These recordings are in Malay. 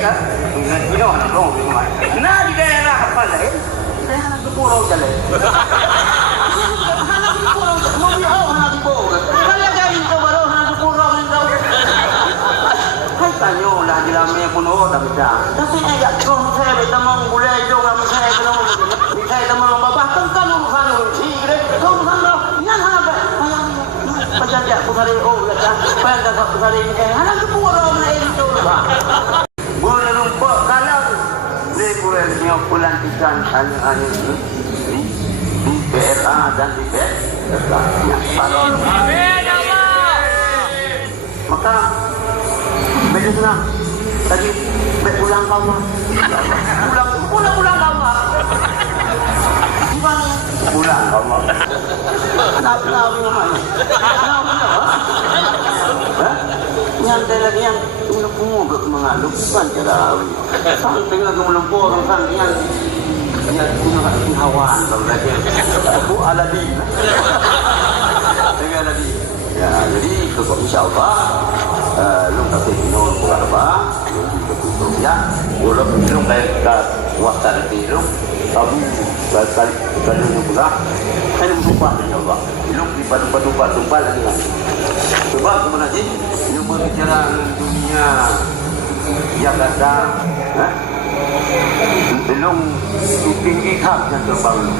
kan? Ini orang dong di rumah. Nah di daerah apa lain? Saya anak di pulau jalan. Anak di pulau, mau dia anak di pulau. Kalau jadi itu baru anak di pulau ni tahu. Hai tanyo lah di dalamnya pulau dah bisa. Tapi ayat kau saya bertemu boleh juga saya kalau saya teman bapak kan urusan urusi, kau urusan dah. Yang apa? Macam dia pusari ya, pada pusari anak di pulau ni itu lah. Boleh rumput kalau bolehnya pulang ikan hanya ini di PRA dan di PRA. Amin Allah. Maka begitu senang. Tadi pulang kau mah. Pulang kau mah. Gimana? Pulang kau mah. Kenapa gimana? Nyantai lagi yang mengumpul mengaluk pancara. Sampai lagi melumpur orang kan yang punya hawan kalau lagi. Aku Aladin. Dengan Aladin. Ya, jadi cukup insyaallah lu kasih minum berapa? Ya, belum kayak waktu itu Abu kali pula kan berubah insyaallah. Belum dibantu lagi kan. Coba kemana sih? Yang berbicara dunia yang datang, belum tinggi hak yang terbangun.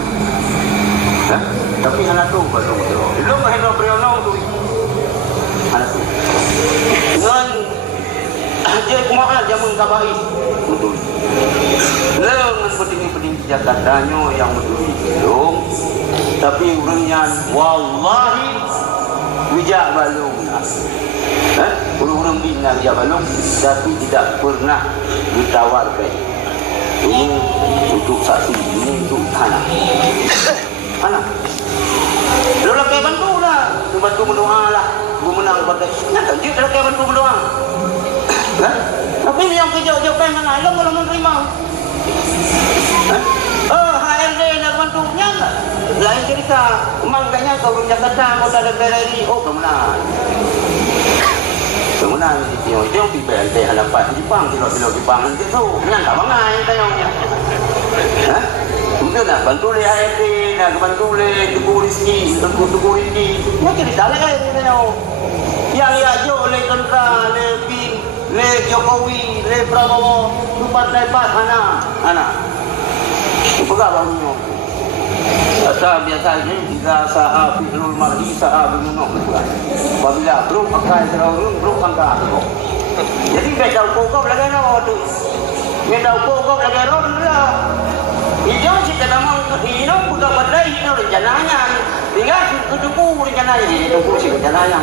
Tapi anak tu belum hendak beronong tu. Anak tu. Dengan dia kemarin zaman kabai betul. Dengan penting Jakartanya yang betul belum. Tapi orangnya wallahi bijak balung. Orang-orang bina bijak balung tapi tidak pernah ditawarkan. Ini untuk saksi, ini untuk anak. Anak. Lu lagi bantu lah, bantu berdoa lah. Gua menang pada. Nyata je lagi bantu berdoa. Tapi yang kerja pengen alam kalau menerima. HRD nak bantunya enggak? Lain cerita, makanya kau orang Jakarta kau tak ada galeri. Oh, kemenang. Kemenang itu yang PBNT hadapan Jepang, kilo-kilo Jepang nanti tu. Yang tak bangai tayo. Mungkin nak bantu le HRD, nak bantu le Tugu Rizki. Ya cerita lah kan tayo. Yang ajo le Tentera, le Bin, le Jokowi, le Prabowo, tu partai anak. Pegawai bangunnya. Biasa je jika sahab fi'lul mar'i sahab minum. Apabila belum pakai terlalu belum angkat. Jadi kita kau lagi nak tu. Kita kau lagi ronda. Hijau kita nama hino bukan badai hino rencananya. Tinggal kudu rencananya itu kursi rencananya.